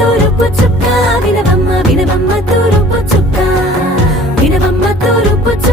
తూరుపు చుక్క వినవమ్మ వినవమ్మ తూరుపు చుక్క. వినవమ్మ తూరుపు చుక్క.